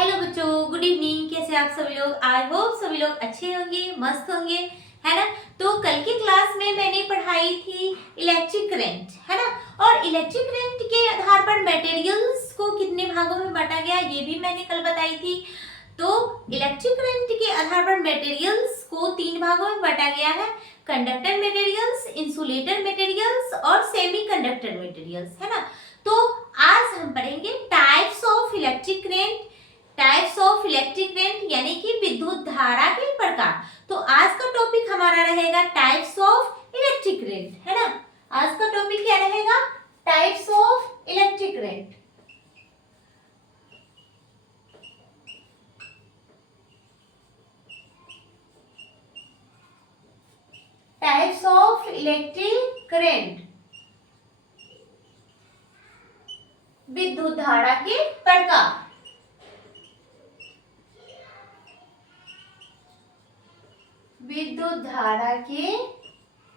Hello बच्चों, good evening. कैसे आप सभी लोग? आई होप सभी लोग अच्छे होंगे, मस्त होंगे, है ना। तो कल की क्लास में मैंने पढ़ाई थी इलेक्ट्रिक करंट, है ना। और इलेक्ट्रिक करंट के आधार पर मटेरियल्स को कितने भागों में बांटा गया ये भी मैंने कल बताई थी। तो इलेक्ट्रिक करंट के आधार पर मटेरियल्स को तीन भागों में बांटा गया है: कंडक्टर मटेरियल्स, इंसुलेटर मटेरियल्स और सेमीकंडक्टर मटेरियल्स, है ना। तो आज हम पढ़ेंगे types of electric current. Types of electric current यानी कि विद्युत धारा के प्रकार। तो आज का टॉपिक हमारा रहेगा टाइप्स ऑफ इलेक्ट्रिक करंट, है ना। आज का टॉपिक क्या रहेगा? Types of electric current. Types of electric current, विद्युत धारा के प्रकार। विद्युत धारा के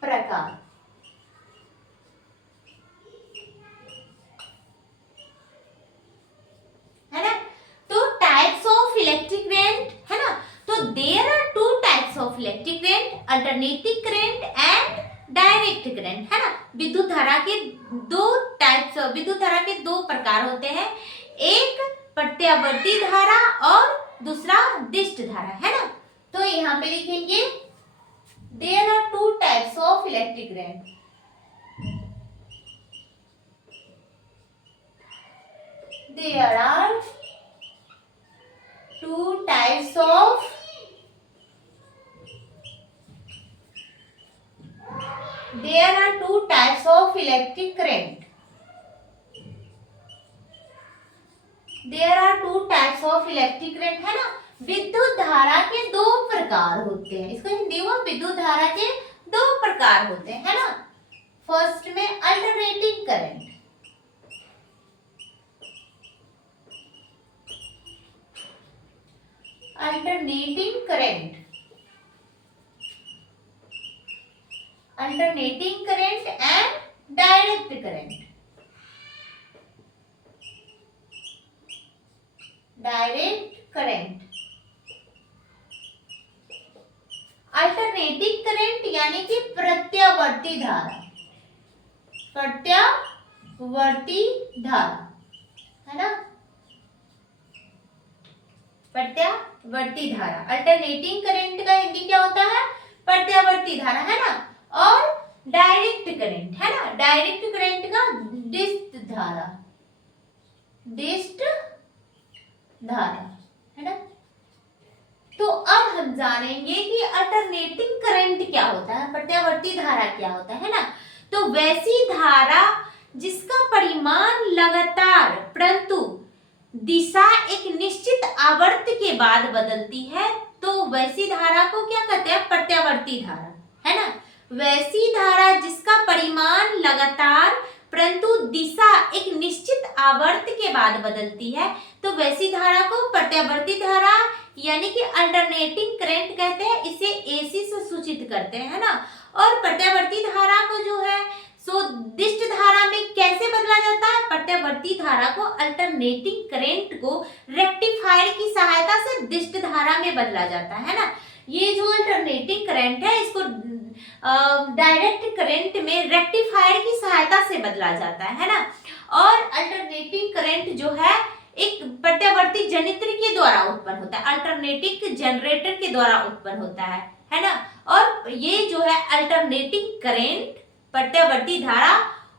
प्रकार, है ना। तो टाइप्स ऑफ इलेक्ट्रिक करंट, है ना। तो there are two types of electric current: alternating current and direct current, है ना। विद्युत धारा के दो टाइप्स, विद्युत धारा के दो प्रकार होते हैं, एक प्रत्यावर्ती धारा और दूसरा दिष्ट धारा, है ना। तो यहाँ पे लिखेंगे there are two types of electric current. There are two types of electric current. There are two types of electric current, है ना। विद्युत धारा के दो प्रकार होते हैं। इसको हिंदी में विद्युत धारा के दो प्रकार होते हैं, है ना। फर्स्ट में alternating current. Alternating current, alternating current and direct current. Direct current, alternating current यानी कि प्रत्यावर्ती धारा। प्रत्यावर्ती धारा, है ना। प्रत्यावर्ती धारा, अल्टरनेटिंग करंट का हिंदी क्या होता है? प्रत्यावर्ती धारा, है ना। और डायरेक्ट करंट, है ना। डायरेक्ट करंट का दिष्ट धारा, दिष्ट धारा, है ना। तो अब हम जानेंगे कि अल्टरनेटिंग करंट क्या होता है, प्रत्यावर्ती धारा क्या होता है ना। तो वैसी धारा जिसका परिमाण लगातार परंतु दिशा एक निश्चित आवर्त के बाद बदलती है, तो वैसी धारा को क्या कहते हैं? प्रत्यावर्ती धारा, है ना। वैसी धारा जिसका परिमाण लगातार परंतु दिशा एक निश्चित आवर्त के बाद बदलती है, तो वैसी धारा को प्रत्यावर्ती धारा यानी कि अल्टरनेटिंग करंट कहते हैं। इसे एसी से सूचित करते हैं, है ना। और प्रत्यावर्ती धारा को जो है सो दिष्ट धारा में कैसे बदला जाता है? प्रत्यावर्ती धारा को, अल्टरनेटिंग करंट को रेक्टिफायर की सहायता से दिष्ट धारा में बदला जाता है ना। ये जो अल्टरनेटिंग करंट है इसको डायरेक्ट करंट में रेक्टिफायर की सहायता से बदला जाता है ना। और अल्टरनेटिंग करंट जो है एक प्रत्यावर्ती जनित्र के द्वारा उत्पन्न होता है, अल्टरनेटिंग जनरेटर के द्वारा उत्पन्न होता है ना। और ये जो है अल्टरनेटिंग करंट, प्रत्यावर्ती धारा,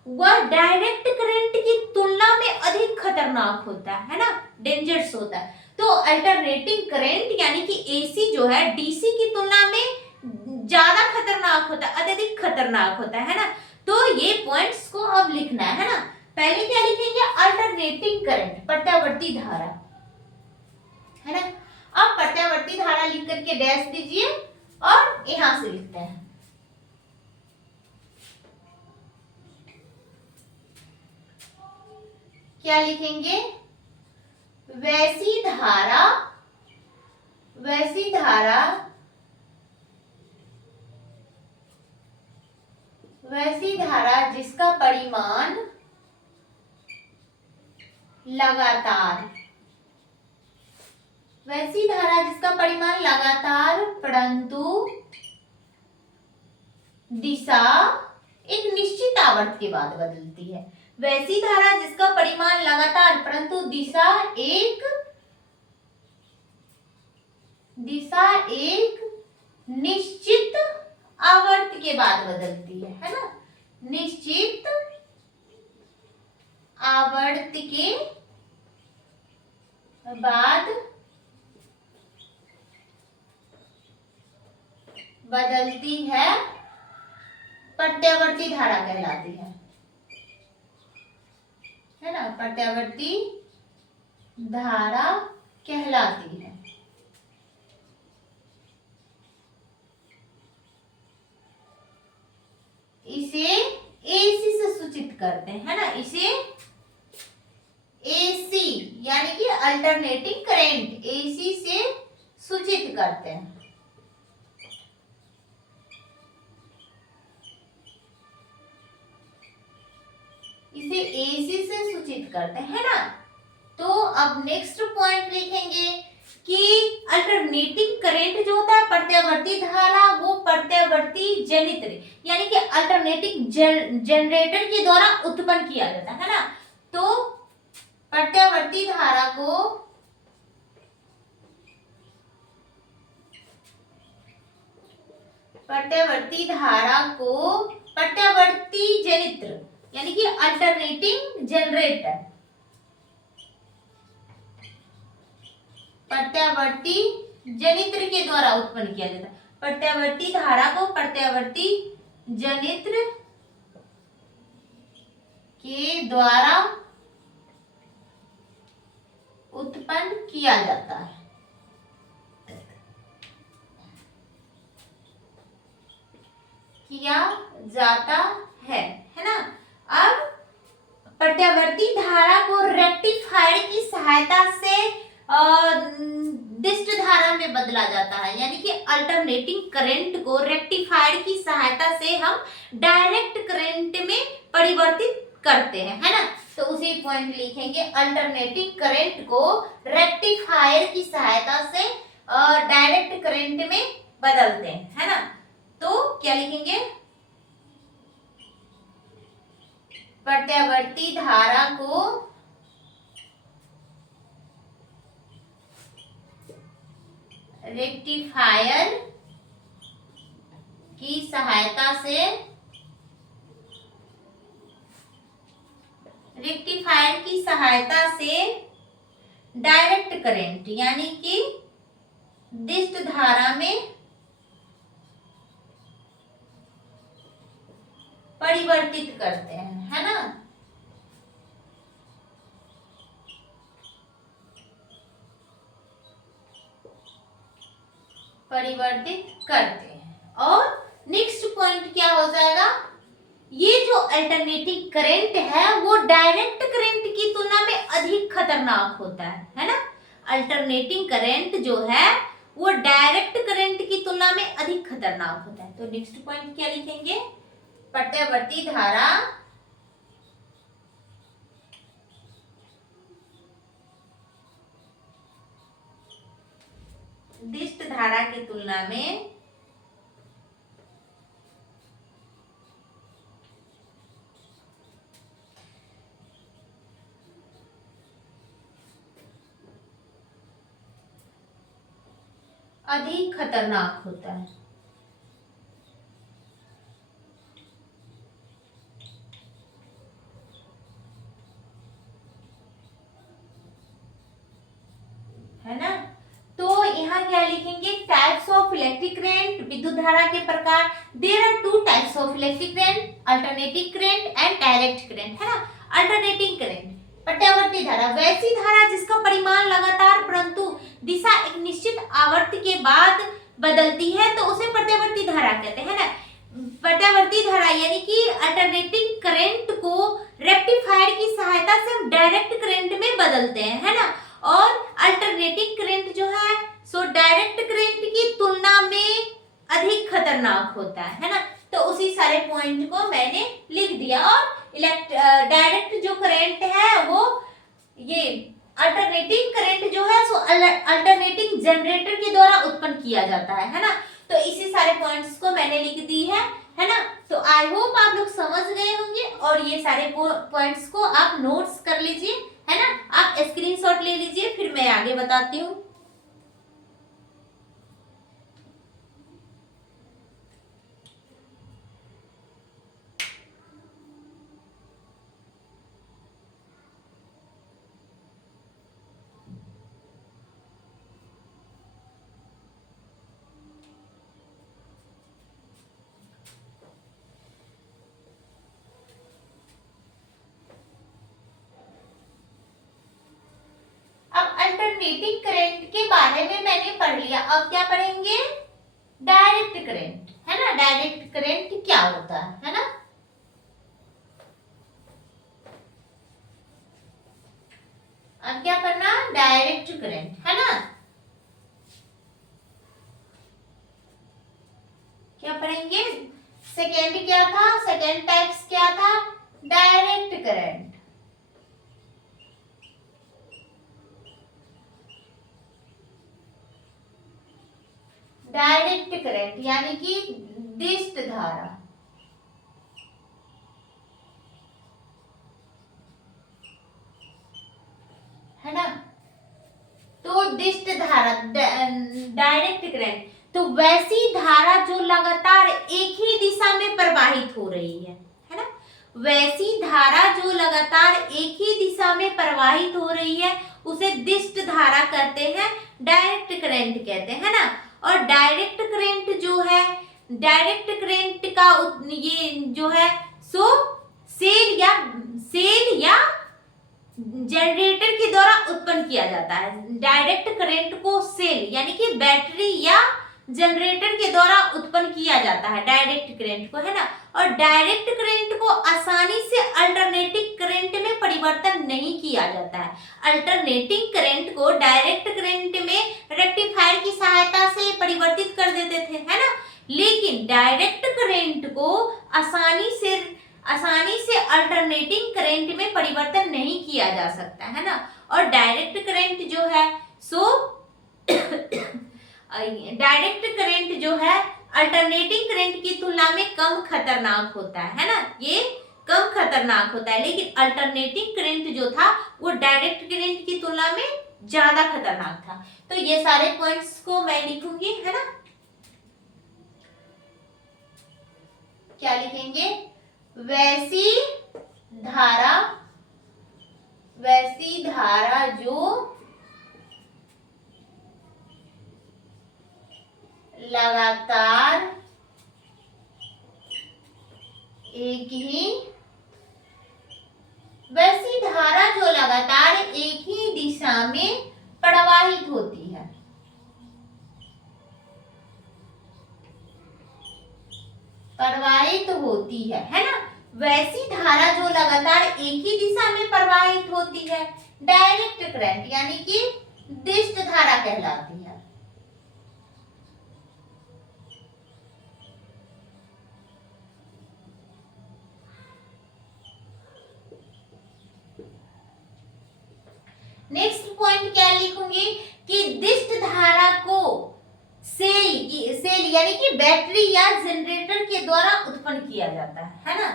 वह डायरेक्ट करंट की तुलना में अधिक खतरनाक होता है ना, डेंजरस होता है। तो अल्टरनेटिंग करंट यानी कि एसी जो है डीसी की तुलना में ज्यादा खतरनाक होता है, अत्यधिक खतरनाक होता है ना। तो ये पॉइंट्स को अब लिखना है ना। पहले क्या लिखेंगे? अल्टरनेटिंग करंट, प्रत्यावर्ती धारा, है ना। अब प्रत्यावर्ती धारा लिख करके डैश दीजिए और यहां से लिखते हैं। क्या लिखेंगे? वैसी धारा, वैसी धारा, वैसी धारा जिसका परिमाण लगातार वैसी धारा जिसका परिमाण लगातार परंतु दिशा एक निश्चित आवर्त के बाद बदलती है। वैसी धारा जिसका परिमाण लगातार परंतु दिशा एक निश्चित आवर्त के बाद बदलती है ना, निश्चित आवर्त के बाद बदलती है, प्रत्यावर्ती धारा कहलाती है ना, प्रत्यावर्ती धारा कहलाती है। इसे एसी से सूचित करते हैं, है ना, इसे एसी यानी कि अल्टरनेटिंग करंट एसी से सूचित करते हैं। इसे एसी से सूचित करते हैं ना। तो अब नेक्स्ट पॉइंट लिखेंगे कि अल्टरनेटिंग करंट जो होता है प्रत्यावर्ती धारा, वो प्रत्यावर्ती जनित्र यानी कि अल्टरनेटिंग जनरेटर के द्वारा उत्पन्न किया जाता है ना। तो प्रत्यावर्ती धारा को प्रत्यावर्ती जनित्र यानी कि अल्टरनेटिंग जनरेटर, प्रत्यावर्ती जनित्र के द्वारा उत्पन्न किया जाता है। प्रत्यावर्ती धारा को प्रत्यावर्ती जनित्र के द्वारा उत्पन्न किया जाता है। है ना। अब प्रत्यावर्ती धारा को रेक्टिफायर की सहायता से डिस्ट धारा में बदला जाता है, यानी कि अल्टरनेटिंग करंट को रेक्टिफायर की सहायता से हम डायरेक्ट करंट में परिवर्तित करते हैं, है ना। तो उसी पॉइंट लिखेंगे, अल्टरनेटिंग करंट को रेक्टिफायर की सहायता से डायरेक्ट करंट में बदलते हैं, है ना। तो क्या लिखेंगे, प्रत्यावर्ती धारा को रेक्टिफायर की सहायता से डायरेक्ट करंट यानी कि डिस्ट धारा में परिवर्तित करते हैं, है ना। परिवर्तित करते हैं। और नेक्स्ट पॉइंट क्या हो जाएगा, ये जो अल्टरनेटिंग करंट है वो डायरेक्ट करंट की तुलना में अधिक खतरनाक होता है ना। अल्टरनेटिंग करंट जो है वो डायरेक्ट करंट की तुलना में अधिक खतरनाक होता है। तो नेक्स्ट पॉइंट क्या लिखेंगे, प्रत्यावर्ती धारा डिस्ट धारा की तुलना में अधिक खतरनाक होता है ना। तो यहाँ क्या लिखेंगे, टाइप्स ऑफ इलेक्ट्रिक करंट, विद्युत धारा के प्रकार। There are two types of electric current, alternating current and direct current, है ना। अल्टरनेटिंग करंट प्रत्यावर्ती धारा, वैसी धारा जिसका परिमाण लगातार परंतु दिशा एक निश्चित आवर्त के बाद बदलती है, तो उसे प्रत्यावर्ती धारा कहते हैं ना। प्रत्यावर्ती धारा यानी कि अल्टरनेटिंग करंट को रेक्टिफायर की सहायता से हम डायरेक्ट करंट में बदलते हैं, है ना। और अल्टरनेटिंग करंट जो है सो डायरेक्ट करंट की तुलना में अधिक खतरनाक होता है ना। तो उसी सारे पॉइंट को मैंने लिख दिया। और डायरेक्ट जो करंट है वो ये अल्टरनेटिंग करंट जो है सो अल्टरनेटिंग जनरेटर के द्वारा उत्पन्न किया जाता है ना। तो इसी सारे पॉइंट्स को मैंने लिख दी है ना। तो आई होप आप लोग समझ गए होंगे और ये सारे पॉइंट्स को आप नोट्स कर लीजिए, है ना। आप स्क्रीनशॉट ले लीजिए, फिर मैं आगे बताती हूँ। अल्टरनेटिंग करंट के बारे में मैंने पढ़ लिया, अब क्या पढ़ेंगे? डायरेक्ट करंट, है ना। डायरेक्ट करंट क्या होता है ना। अब क्या पढ़ना? डायरेक्ट करंट, है ना। क्या पढ़ेंगे? सेकेंड क्या था? सेकेंड टाइप्स क्या था? Direct current. डायरेक्ट करंट यानी कि दिष्ट धारा, है ना। तो दिष्ट धारा, डायरेक्ट करंट, तो वैसी धारा जो लगातार एक ही दिशा में प्रवाहित हो रही है ना। वैसी धारा जो लगातार एक ही दिशा में प्रवाहित हो रही है उसे दिष्ट धारा कहते हैं, डायरेक्ट करंट कहते हैं ना। और डायरेक्ट करंट जो है, डायरेक्ट करंट का ये जो है सो सेल या जनरेटर के द्वारा उत्पन्न किया जाता है। डायरेक्ट करंट को सेल यानी कि बैटरी या जनरेटर के द्वारा उत्पन्न किया जाता है डायरेक्ट करंट को, है ना। और डायरेक्ट करंट को आसानी से अल्टरनेटिंग करंट में परिवर्तन नहीं किया जाता है। अल्टरनेटिंग करंट को डायरेक्ट करंट में रेक्टिफायर की सहायता से परिवर्तित कर देते थे, है ना। लेकिन डायरेक्ट करंट को आसानी से अल्टरनेटिंग करंट में परिवर्तन नहीं किया जा सकता, है ना। और डायरेक्ट करंट जो है सो डायरेक्ट करंट जो है अल्टरनेटिंग करंट की तुलना में कम खतरनाक होता है ना। ये कम खतरनाक होता है, लेकिन अल्टरनेटिंग करंट जो था वो डायरेक्ट करंट की तुलना में ज्यादा खतरनाक था। तो ये सारे पॉइंट्स को मैं लिखूंगी, है ना। क्या लिखेंगे? वैसी धारा जो लगातार एक ही दिशा में प्रवाहित होती है। है ना। वैसी धारा जो लगातार एक ही दिशा में प्रवाहित होती है डायरेक्ट करंट यानी कि दिष्ट धारा कहलाती है। नेक्स्ट पॉइंट क्या लिखूंगी कि दिष्ट धारा को सेल यानी कि बैटरी या जनरेटर के द्वारा उत्पन्न किया जाता है ना।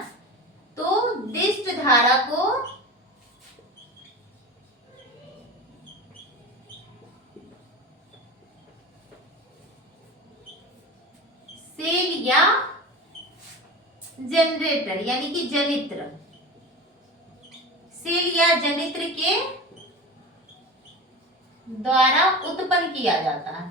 तो दिष्ट धारा को सेल या जनरेटर यानी कि जनित्र, सेल या जनित्र के द्वारा उत्पन्न किया जाता है।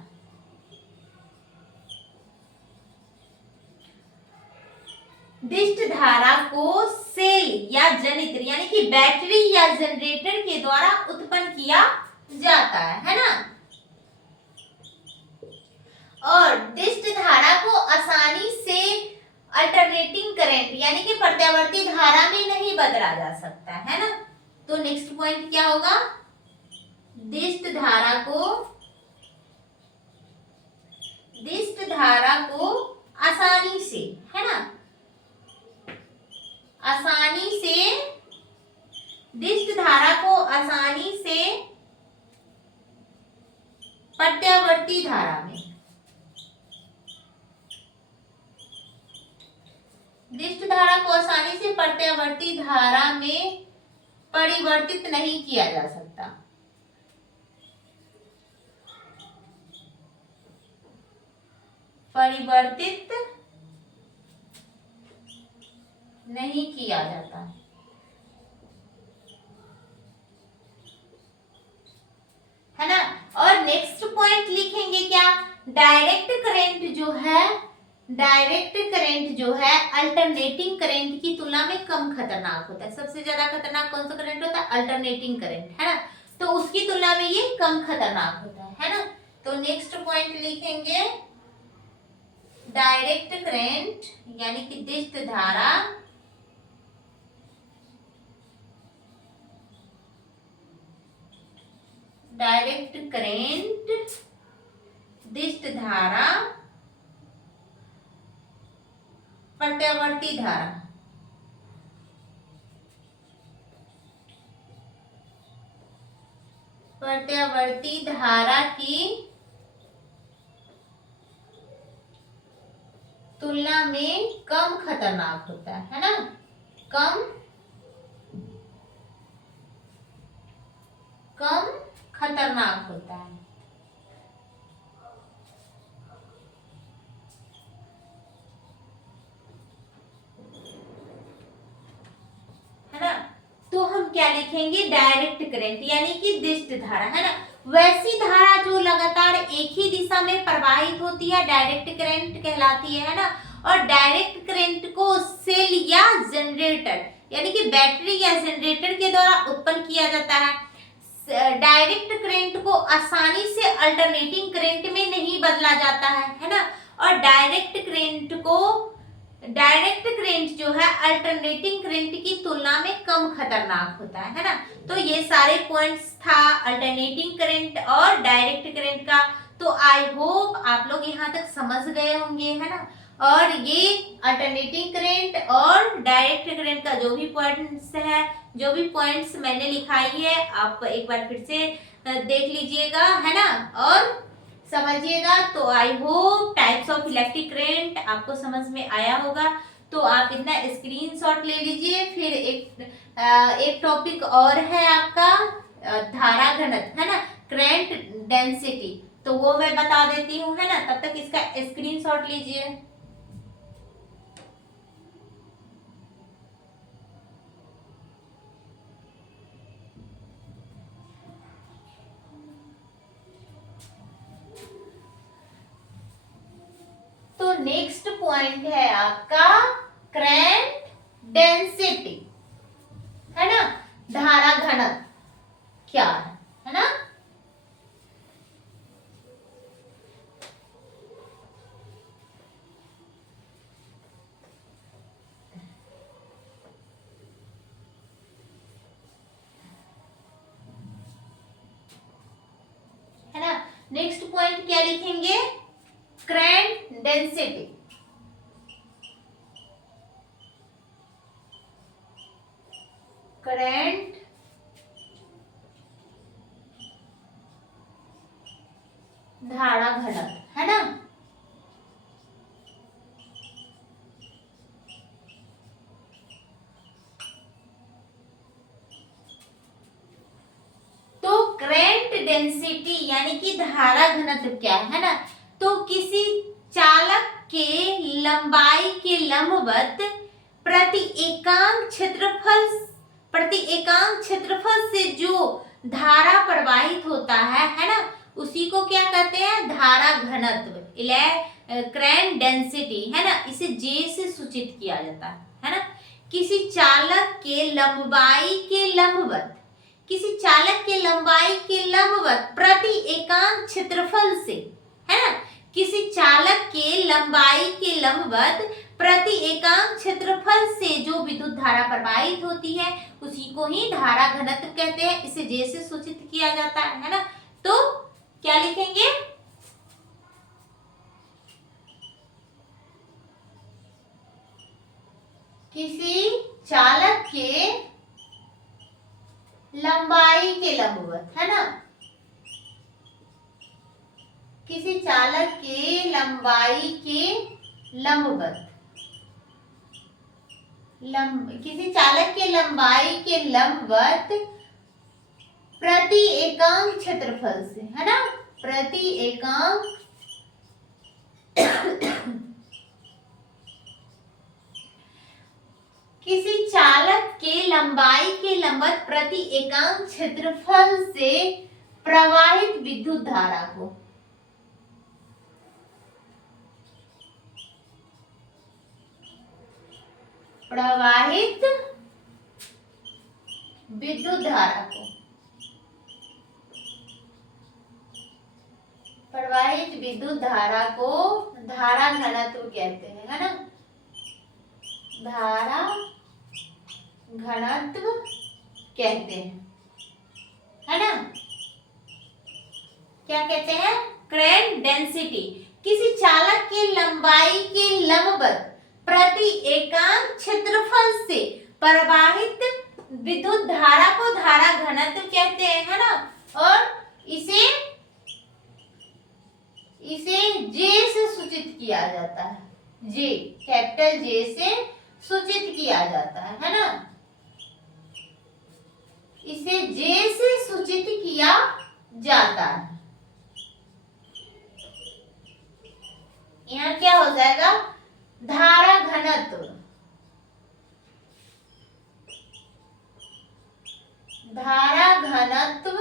दिष्ट धारा को सेल या जनित्र यानी कि बैटरी या जनरेटर के द्वारा उत्पन्न किया जाता है ना। और दिष्ट धारा को आसानी से अल्टरनेटिंग करंट यानी कि प्रत्यावर्ती धारा में नहीं बदला जा सकता, है ना। तो नेक्स्ट पॉइंट क्या होगा? दिष्ट धारा को आसानी से, है ना, दिष्ट धारा को आसानी से धारा में, दिष्ट धारा को आसानी से प्रत्यावर्ती धारा में परिवर्तित नहीं किया जा सकता। परिवर्तित नहीं किया जाता है ना। और नेक्स्ट पॉइंट लिखेंगे क्या, डायरेक्ट करंट जो है, डायरेक्ट करंट जो है अल्टरनेटिंग करंट की तुलना में कम खतरनाक होता है। सबसे ज्यादा खतरनाक कौन सा करंट होता है, अल्टरनेटिंग करंट, है ना। तो उसकी तुलना में ये कम खतरनाक होता है ना। तो नेक्स्ट पॉइंट लिखेंगे डायरेक्ट करंट यानी कि दिष्ट धारा डायरेक्ट करंट दिष्ट धारा प्रत्यावर्ती धारा, प्रत्यावर्ती धारा की तुलना में कम खतरनाक होता है ना, कम खतरनाक होता है। है ना। तो हम क्या लिखेंगे, डायरेक्ट करंट यानी कि दिष्ट धारा, है ना। वैसी धारा जो लगातार एक ही दिशा में प्रवाहित होती है डायरेक्ट करंट कहलाती है ना। और डायरेक्ट करंट को सेल या जनरेटर यानी कि बैटरी या जनरेटर के द्वारा उत्पन्न किया जाता है। डायरेक्ट करंट को आसानी से अल्टरनेटिंग करंट में नहीं बदला जाता है ना। और डायरेक्ट करंट जो है अल्टरनेटिंग करंट की तुलना में कम खतरनाक होता है ना। तो ये सारे पॉइंट्स था अल्टरनेटिंग करंट और डायरेक्ट करंट का। तो आई होप आप लोग यहाँ तक समझ गए होंगे, है ना। और ये अल्टरनेटिंग करंट और डायरेक्ट करंट का जो भी पॉइंट्स है, जो भी पॉइंट्स मैंने लिखाई है, आप एक बार फिर से देख लीजिएगा, है ना, और समझिएगा। तो I hope types of electric current आपको समझ में आया होगा। तो आप इतना स्क्रीनशॉट ले लीजिए। फिर एक टॉपिक और है आपका धारा घनत्व, है ना, करंट डेंसिटी। तो वो मैं बता देती हूँ, है ना। तब तक इसका स्क्रीनशॉट लीजिए। तो नेक्स्ट पॉइंट है आपका करंट डेंसिटी, है ना, धारा घनत्व क्या है ना। है ना। नेक्स्ट पॉइंट क्या लिखेंगे, करंट डेंसिटी। करंट धारा घनत्व, है ना। तो करंट डेंसिटी यानी कि धारा घनत्व क्या है ना। तो किसी चालक के लंबाई के लंबवत प्रति एकांक क्षेत्रफल से जो धारा प्रवाहित होता है ना, उसी को क्या कहते हैं, धारा घनत्व, करंट डेंसिटी, है ना। इसे जे से सूचित किया जाता है ना। किसी चालक के लंबाई के लंबवत प्रति एकांक क्षेत्रफल से, है ना, किसी चालक के लंबाई के लंबवत प्रति एकांक क्षेत्रफल से जो विद्युत धारा प्रवाहित होती है उसी को ही धारा घनत्व कहते हैं। इसे जे से सूचित किया जाता है ना। तो क्या लिखेंगे, किसी चालक के लंबाई के लंबवत, है ना, किसी चालक के लंबाई के लंबवत, किसी चालक के लंबाई के लंबवत प्रति एकांक क्षेत्रफल से, है ना, प्रति एकांक किसी चालक के लंबाई के लंबवत प्रति एकांक क्षेत्रफल से प्रवाहित विद्युत धारा को, प्रवाहित विद्युत धारा को, प्रवाहित विद्युत धारा को धारा घनत्व कहते हैं, है ना, धारा घनत्व कहते हैं, है ना, क्या कहते हैं, करंट डेंसिटी। किसी चालक के लंबाई के लंबवत प्रति एकांक क्षेत्रफल से प्रवाहित विद्युत धारा को धारा घनत्व कहते हैं, है ना, और इसे जे से सूचित किया जाता है, जे, कैपिटल जे से सूचित किया जाता है ना, इसे जे से सूचित किया जाता है। यहाँ क्या हो जाएगा, धारा घनत्व, धारा घनत्व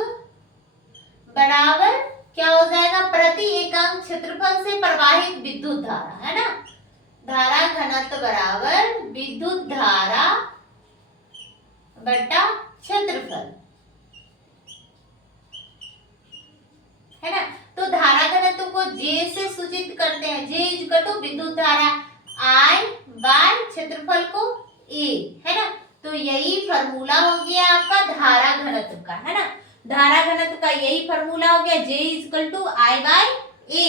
बराबर क्या हो जाएगा, प्रति एकांक क्षेत्रफल से प्रवाहित विद्युत धारा, है ना, धारा घनत्व बराबर विद्युत धारा बटा क्षेत्रफल, है ना। तो धारा घनत्व को जे से सूचित करते हैं, जे इक्वल टू विद्युत धारा I बाय क्षेत्रफल को A, है ना। तो यही फॉर्मूला हो गया आपका धारा घनत्व का, है ना, धारा घनत्व का यही फॉर्मूला हो गया, J equal to I by A।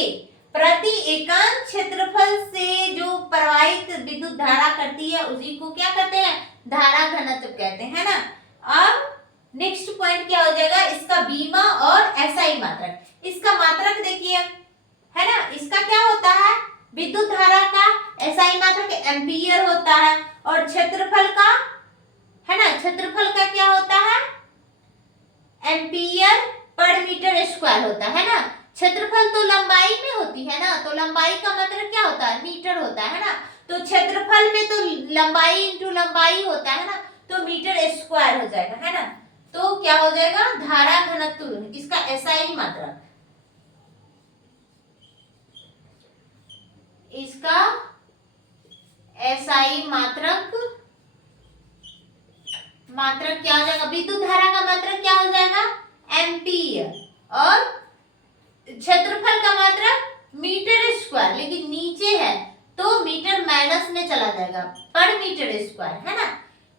प्रति एकांक क्षेत्रफल से जो प्रवाहित विद्युत धारा करती है उसी को क्या कहते हैं, धारा घनत्व कहते हैं, ना। अब नेक्स्ट पॉइंट क्या हो जाएगा, इसका बीमा और एसआई मात्रक। इसका मात्रक देखिए, है ना, इसका क्या होता है, विद्युत धारा का एसआई मात्रक एम्पियर होता है, और क्षेत्रफल का, है ना, क्षेत्रफल का क्या होता है, एम्पियर पर मीटर स्क्वायर होता है ना। क्षेत्रफल तो लंबाई में होती है ना, तो लंबाई का मतलब क्या होता है, मीटर होता है ना। तो क्षेत्रफल में तो लंबाई इंटू लंबाई होता है ना, तो मीटर स्क्वायर हो जाएगा, है ना। तो क्या हो जाएगा, धारा घनत्व, इसका एसआई मात्रक, इसका एसआई मात्रक, मात्रक क्या हो जाएगा, विद्युत धारा का मात्रक क्या हो जाएगा, एम्पियर, और क्षेत्रफल का मात्रक मीटर स्क्वायर, लेकिन नीचे है तो मीटर माइनस में चला जाएगा, पर मीटर स्क्वायर, है ना।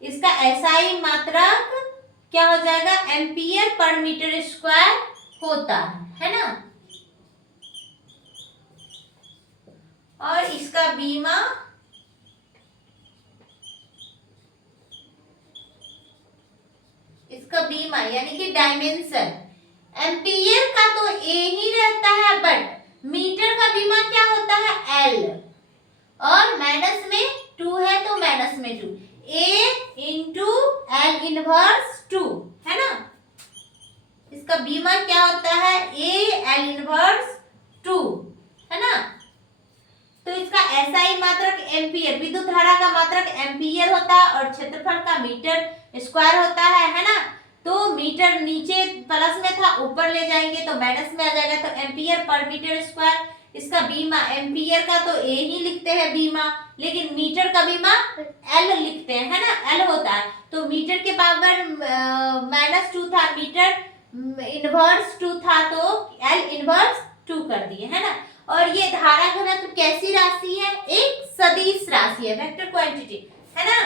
इसका एसआई मात्रक क्या हो जाएगा, एम्पियर पर मीटर स्क्वायर होता है ना। और इसका बीमा यानी कि डायमेंशन, एम्पियर का तो ए ही रहता है, बट मीटर का बीमा क्या होता है, एल, और माइनस में 2 है तो माइनस में 2, ए इंटू एल इनवर्स 2, है ना। इसका बीमा क्या होता है, ए एल इनवर्स 2, है ना। तो इसका एसआई मात्रक एम्पियर, विद्युत धारा का मात्रक एम्पियर होता है, और क्षेत्रफल का मीटर स्क्वायर होता है ना। तो मीटर नीचे प्लस में था, ऊपर ले जाएंगे तो माइनस में आ जाएगा, तो एम्पियर पर मीटर स्क्वायर। इसका बीमा, एम्पियर का तो ए ही लिखते हैं बीमा, लेकिन मीटर का बीमा एल लिखते हैं, है ना, एल होता है। तो मीटर के पावर -2 था, मीटर इनवर्स 2 था, तो एल इनवर्स 2 कर दिए, है ना। और ये धारा घनत्व कैसी राशि है, एक सदिश राशि है, वेक्टर क्वांटिटी, है ना।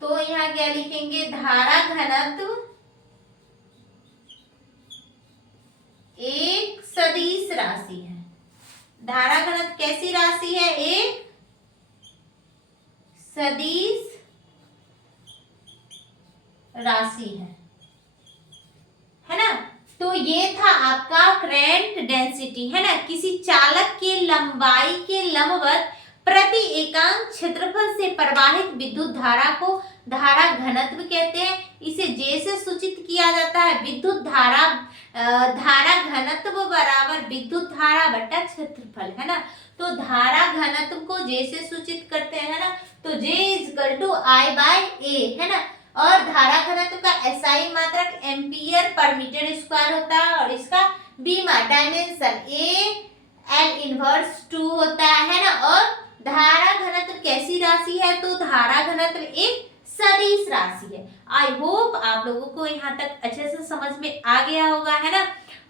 तो यहाँ क्या लिखेंगे, धारा घनत्व एक सदिश राशि है। धारा घनत्व कैसी राशि है, एक सदिश राशि है ना। तो ये था आपका करंट डेंसिटी, है ना। किसी चालक के लंबाई के लंबवत प्रति एकांक क्षेत्रफल से प्रवाहित विद्युत धारा को धारा घनत्व कहते हैं। इसे J से सूचित किया जाता है। विद्युत धारा धारा घनत्व बराबर विद्युत धारा बटा क्षेत्रफल, है ना। तो धारा घनत्व को J से सूचित करते हैं, है ना। तो J = I/A, है ना। और धारा घनत्व का SI मात्रक एम्पियर पर मीटर स्क्वायर होता है और इसका बीमा डायमेंशन L−2 होता है ना। और धारा घनत्व कैसी राशि है, तो धारा घनत्व एक सदिश राशि है। आई होप आप लोगों को यहाँ तक अच्छे से समझ में आ गया होगा, है ना।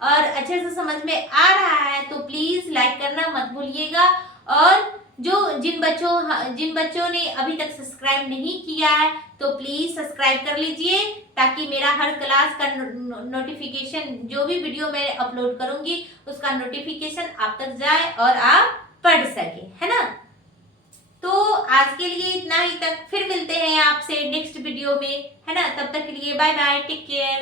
और अच्छे से समझ में आ रहा है तो प्लीज लाइक करना मत भूलिएगा। और जिन बच्चों ने अभी तक सब्सक्राइब नहीं किया है तो प्लीज सब्सक्राइब कर लीजिए, ताकि मेरा हर क्लास का नोटिफिकेशन, जो भी वीडियो मैं अपलोड करूंगी उसका नोटिफिकेशन आप तक जाए और आप पढ़ सके, है ना। तो आज के लिए इतना ही तक, फिर मिलते हैं आपसे नेक्स्ट वीडियो में, है ना। तब तक के लिए बाय बाय, टेक केयर।